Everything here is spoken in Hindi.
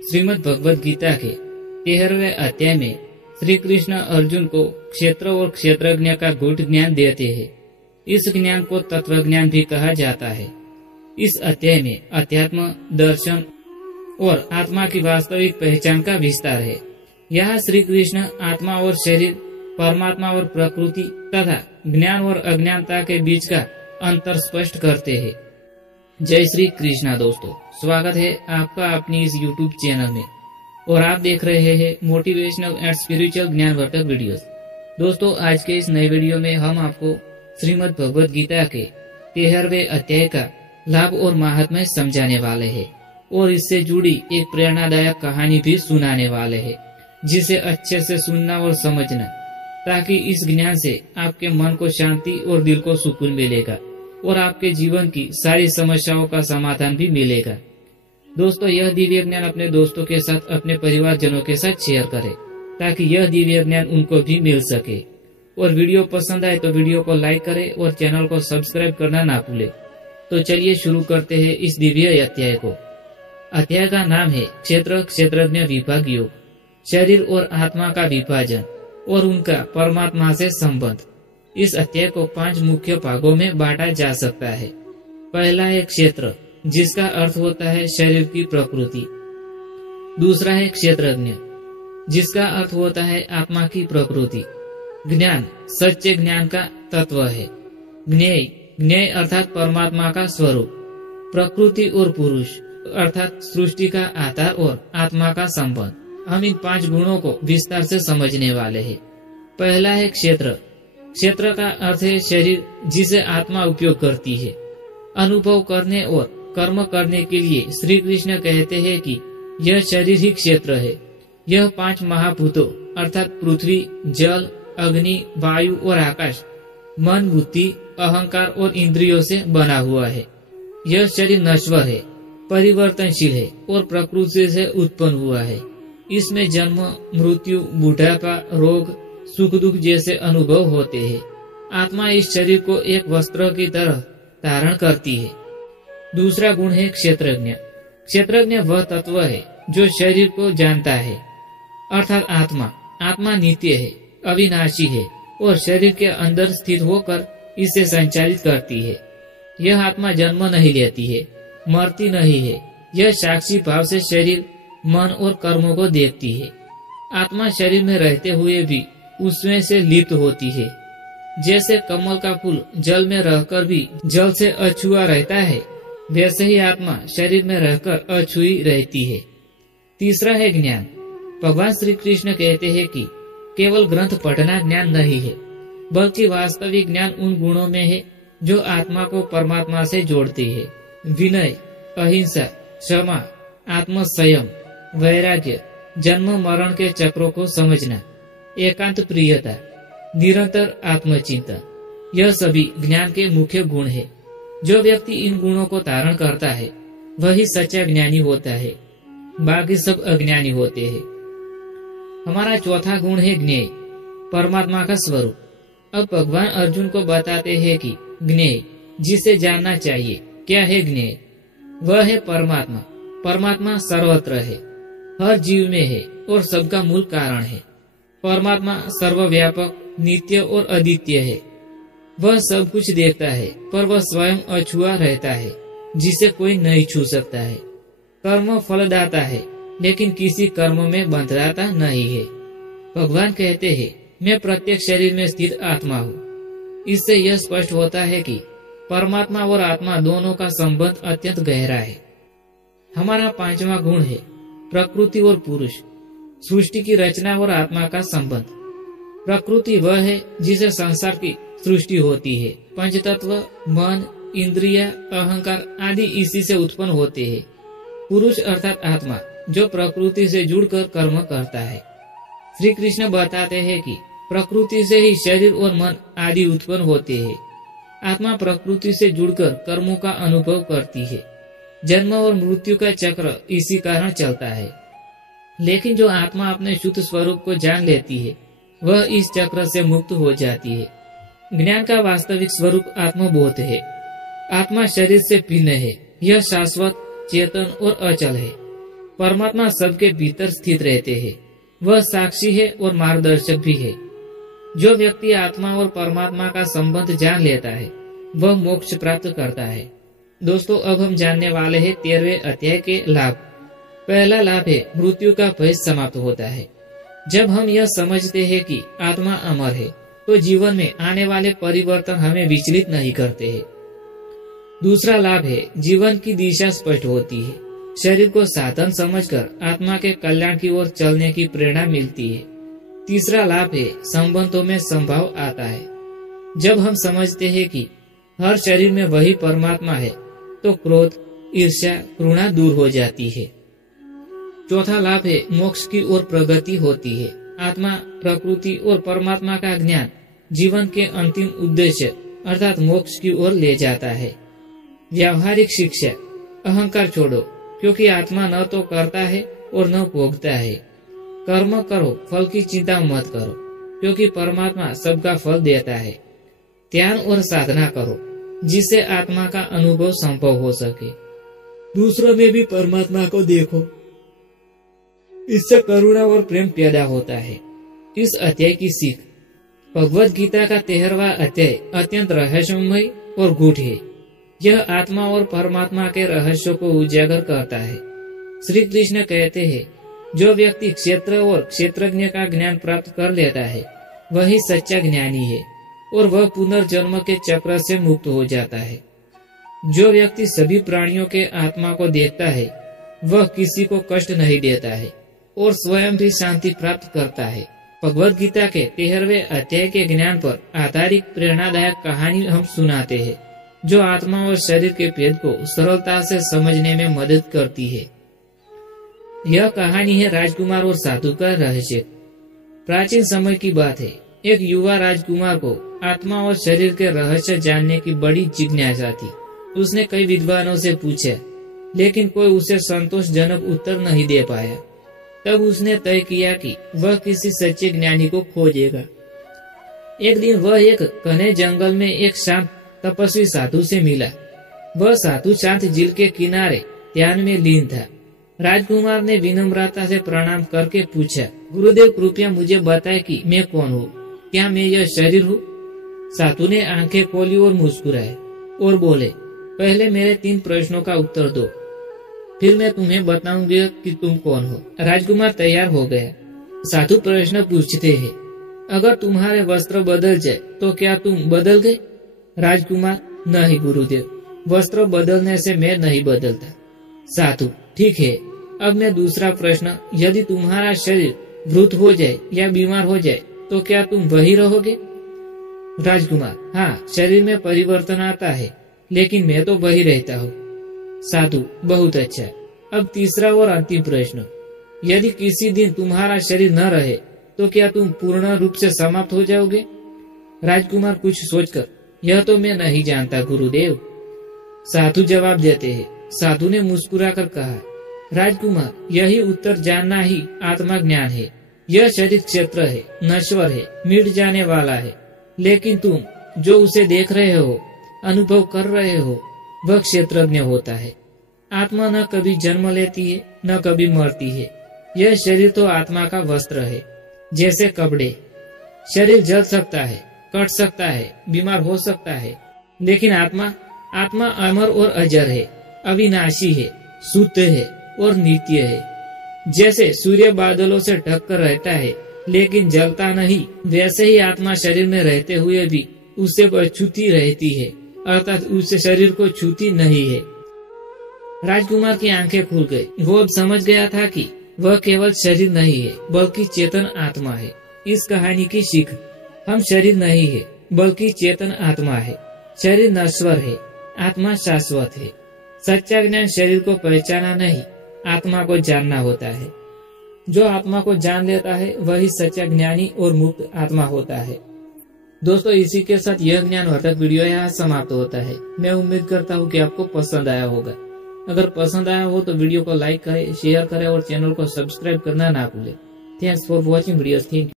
श्रीमद् भगवद गीता के 13वें अध्याय में श्री कृष्ण अर्जुन को क्षेत्र और क्षेत्रज्ञ का गूढ़ ज्ञान देते हैं। इस ज्ञान को तत्व ज्ञान भी कहा जाता है। इस अध्याय में अध्यात्म, दर्शन और आत्मा की वास्तविक पहचान का विस्तार है। यहाँ श्री कृष्ण आत्मा और शरीर, परमात्मा और प्रकृति तथा ज्ञान और अज्ञानता के बीच का अंतर स्पष्ट करते हैं। जय श्री कृष्णा दोस्तों, स्वागत है आपका अपनी इस YouTube चैनल में और आप देख रहे हैं मोटिवेशनल एंड स्पिरिचुअल ज्ञानवर्धक वीडियोस। दोस्तों, आज के इस नए वीडियो में हम आपको श्रीमद् भगवद गीता के 13वें अध्याय का लाभ और महात्म्य समझाने वाले हैं और इससे जुड़ी एक प्रेरणादायक कहानी भी सुनाने वाले हैं, जिसे अच्छे से सुनना और समझना, ताकि इस ज्ञान से आपके मन को शांति और दिल को सुकून मिलेगा और आपके जीवन की सारी समस्याओं का समाधान भी मिलेगा। दोस्तों, यह दिव्य ज्ञान अपने दोस्तों के साथ, अपने परिवारजनों के साथ शेयर करें, ताकि यह दिव्य ज्ञान उनको भी मिल सके। और वीडियो पसंद आए तो वीडियो को लाइक करें और चैनल को सब्सक्राइब करना ना भूले। तो चलिए शुरू करते हैं इस दिव्य अध्याय को। अध्याय का नाम है क्षेत्र क्षेत्रज्ञ विभाग योग, शरीर और आत्मा का विभाजन और उनका परमात्मा से संबंध। इस अध्याय को 5 मुख्य भागों में बांटा जा सकता है। पहला है क्षेत्र, जिसका अर्थ होता है शरीर की प्रकृति। दूसरा है क्षेत्रज्ञ, जिसका अर्थ होता है आत्मा की प्रकृति। ज्ञान, सच्चे ज्ञान का तत्व है। ज्ञेय, ज्ञेय अर्थात परमात्मा का स्वरूप। प्रकृति और पुरुष अर्थात सृष्टि का आधार और आत्मा का संबंध। हम इन 5 गुणों को विस्तार से समझने वाले हैं। पहला है क्षेत्र। क्षेत्र का अर्थ है शरीर, जिसे आत्मा उपयोग करती है। अनुभव करने और कर्म करने के लिए श्री कृष्ण कहते हैं कि यह शरीर ही क्षेत्र है। यह 5 महाभूतों अर्थात पृथ्वी, जल, अग्नि, वायु और आकाश, मन, बुद्धि, अहंकार और इंद्रियों से बना हुआ है। यह शरीर नश्वर है, परिवर्तनशील है और प्रकृति से उत्पन्न हुआ है। इसमें जन्म, मृत्यु, बुढ़ापा, रोग, सुख दुख जैसे अनुभव होते हैं। आत्मा इस शरीर को एक वस्त्र की तरह धारण करती है। दूसरा गुण है क्षेत्रज्ञ। क्षेत्रज्ञ वह तत्व है जो शरीर को जानता है, अर्थात आत्मा। आत्मा नित्य है, अविनाशी है और शरीर के अंदर स्थित होकर इसे संचालित करती है। यह आत्मा जन्म नहीं लेती है, मरती नहीं है। यह साक्षी भाव से शरीर, मन और कर्मों को देखती है। आत्मा शरीर में रहते हुए भी उसमें से लिप्त होती है। जैसे कमल का फूल जल में रहकर भी जल से अछुआ रहता है, वैसे ही आत्मा शरीर में रहकर अछुई रहती है। तीसरा है ज्ञान। भगवान श्री कृष्ण कहते हैं कि केवल ग्रंथ पढ़ना ज्ञान नहीं है, बल्कि वास्तविक ज्ञान उन गुणों में है जो आत्मा को परमात्मा से जोड़ती है। विनय, अहिंसा, क्षमा, आत्मसंयम, वैराग्य, जन्म मरण के चक्रों को समझना, एकांत प्रियता, निरंतर आत्मचिंतन, यह सभी ज्ञान के मुख्य गुण है। जो व्यक्ति इन गुणों को धारण करता है वही सच्चा ज्ञानी होता है, बाकी सब अज्ञानी होते हैं। हमारा चौथा गुण है ज्ञेय, परमात्मा का स्वरूप। अब भगवान अर्जुन को बताते हैं कि ज्ञेय, जिसे जानना चाहिए, क्या है ज्ञेय? वह है परमात्मा। परमात्मा सर्वत्र है, हर जीव में है और सबका मूल कारण है। परमात्मा सर्वव्यापक, नित्य और अद्वितीय है। वह सब कुछ देखता है, पर वह स्वयं अछुआ रहता है, जिसे कोई नहीं छू सकता है। कर्म फलदाता है, लेकिन किसी कर्म में बंधराता नहीं है। भगवान कहते हैं, मैं प्रत्येक शरीर में स्थित आत्मा हूँ। इससे यह स्पष्ट होता है कि परमात्मा और आत्मा दोनों का संबंध अत्यंत गहरा है। हमारा 5वां गुण है प्रकृति और पुरुष, सृष्टि की रचना और आत्मा का संबंध। प्रकृति वह है जिसे संसार की सृष्टि होती है। पंचतत्व, मन, इंद्रिय, अहंकार आदि इसी से उत्पन्न होते हैं। पुरुष अर्थात आत्मा, जो प्रकृति से जुड़कर कर्म करता है। श्री कृष्ण बताते हैं कि प्रकृति से ही शरीर और मन आदि उत्पन्न होते हैं। आत्मा प्रकृति से जुड़कर कर्मों का अनुभव करती है। जन्म और मृत्यु का चक्र इसी कारण चलता है। लेकिन जो आत्मा अपने शुद्ध स्वरूप को जान लेती है, वह इस चक्र से मुक्त हो जाती है। ज्ञान का वास्तविक स्वरूप आत्मबोध है। आत्मा शरीर से भिन्न है, यह शाश्वत, चेतन और अचल है। परमात्मा सबके भीतर स्थित रहते हैं। वह साक्षी है और मार्गदर्शक भी है। जो व्यक्ति आत्मा और परमात्मा का संबंध जान लेता है वह मोक्ष प्राप्त करता है। दोस्तों, अब हम जानने वाले हैं 13वें अध्याय के लाभ। पहला लाभ है मृत्यु का भय समाप्त होता है। जब हम यह समझते हैं कि आत्मा अमर है तो जीवन में आने वाले परिवर्तन हमें विचलित नहीं करते हैं। दूसरा लाभ है जीवन की दिशा स्पष्ट होती है। शरीर को साधन समझकर आत्मा के कल्याण की ओर चलने की प्रेरणा मिलती है। तीसरा लाभ है संबंधों में संभाव आता है। जब हम समझते हैं कि हर शरीर में वही परमात्मा है तो क्रोध, ईर्ष्या, घृणा दूर हो जाती है। चौथा लाभ है मोक्ष की ओर प्रगति होती है। आत्मा, प्रकृति और परमात्मा का ज्ञान जीवन के अंतिम उद्देश्य अर्थात मोक्ष की ओर ले जाता है। व्यावहारिक शिक्षा, अहंकार छोड़ो, क्योंकि आत्मा न तो करता है और न भोगता है। कर्म करो, फल की चिंता मत करो, क्योंकि परमात्मा सबका फल देता है। ध्यान और साधना करो, जिससे आत्मा का अनुभव संभव हो सके। दूसरों में भी परमात्मा को देखो, इससे करुणा और प्रेम पैदा होता है। इस अध्याय की सीख, भगवद गीता का 13वां अध्याय अत्यंत रहस्यमय और गूढ़ है। यह आत्मा और परमात्मा के रहस्यों को उजागर करता है। श्री कृष्ण कहते हैं, जो व्यक्ति क्षेत्र और क्षेत्रज्ञ का ज्ञान प्राप्त कर लेता है वही सच्चा ज्ञानी है और वह पुनर्जन्म के चक्र से मुक्त हो जाता है। जो व्यक्ति सभी प्राणियों के आत्मा को देखता है वह किसी को कष्ट नहीं देता है और स्वयं भी शांति प्राप्त करता है। भगवद गीता के 13वें अध्याय के ज्ञान पर आधारित प्रेरणादायक कहानी हम सुनाते हैं, जो आत्मा और शरीर के भेद को सरलता से समझने में मदद करती है। यह कहानी है राजकुमार और साधु का रहस्य। प्राचीन समय की बात है। एक युवा राजकुमार को आत्मा और शरीर के रहस्य जानने की बड़ी जिज्ञासा थी। उसने कई विद्वानों से पूछा, लेकिन कोई उसे संतोषजनक उत्तर नहीं दे पाया। तब उसने तय किया कि वह किसी सच्चे ज्ञानी को खोजेगा। एक दिन वह एक घने जंगल में एक शांत तपस्वी साधु से मिला। वह साधु शांत झील के किनारे ध्यान में लीन था। राजकुमार ने विनम्रता से प्रणाम करके पूछा, गुरुदेव कृपया मुझे बताए कि मैं कौन हूँ, क्या मैं यह शरीर हूँ? साधु ने आंखें खोली और मुस्कुराए और बोले, पहले मेरे 3 प्रश्नों का उत्तर दो, फिर मैं तुम्हें बताऊंगी कि तुम कौन हो। राजकुमार तैयार हो गया। साधु प्रश्न पूछते हैं, अगर तुम्हारे वस्त्र बदल जाए तो क्या तुम बदल गए? राजकुमार, नहीं गुरुदेव, वस्त्र बदलने से मैं नहीं बदलता। साधु, ठीक है, अब मैं दूसरा प्रश्न, यदि तुम्हारा शरीर वृद्ध हो जाए या बीमार हो जाए तो क्या तुम वही रहोगे? राजकुमार, हाँ, शरीर में परिवर्तन आता है लेकिन मैं तो वही रहता हूँ। साधु, बहुत अच्छा। अब तीसरा और अंतिम प्रश्न, यदि किसी दिन तुम्हारा शरीर न रहे तो क्या तुम पूर्ण रूप से समाप्त हो जाओगे? राजकुमार कुछ सोचकर, यह तो मैं नहीं जानता गुरुदेव। साधु जवाब देते हैं। साधु ने मुस्कुराकर कहा, राजकुमार, यही उत्तर जानना ही आत्मा ज्ञान है। यह शरीर क्षेत्र है, नश्वर है, मिट जाने वाला है, लेकिन तुम जो उसे देख रहे हो, अनुभव कर रहे हो, वह क्षेत्रज्ञ होता है। आत्मा न कभी जन्म लेती है न कभी मरती है। यह शरीर तो आत्मा का वस्त्र है, जैसे कपड़े। शरीर जल सकता है, कट सकता है, बीमार हो सकता है, लेकिन आत्मा अमर और अजर है, अविनाशी है, शुद्ध है और नित्य है। जैसे सूर्य बादलों से ढक कर रहता है लेकिन जलता नहीं, वैसे ही आत्मा शरीर में रहते हुए भी उससे छूती रहती है, अर्थात उस शरीर को छूती नहीं है। राजकुमार की आंखें खुल गई। वो अब समझ गया था कि वह केवल शरीर नहीं है बल्कि चेतन आत्मा है। इस कहानी की सीख, हम शरीर नहीं है बल्कि चेतन आत्मा है। शरीर नश्वर है, आत्मा शाश्वत है। सच्चा ज्ञान शरीर को पहचाना नहीं, आत्मा को जानना होता है। जो आत्मा को जान लेता है वही सच्चा ज्ञानी और मुक्त आत्मा होता है। दोस्तों, इसी के साथ यह ज्ञानवर्धक वीडियो यहाँ समाप्त होता है। मैं उम्मीद करता हूँ कि आपको पसंद आया होगा। अगर पसंद आया हो तो वीडियो को लाइक करें, शेयर करें और चैनल को सब्सक्राइब करना ना भूलें। Thanks for watching videos. Thank you.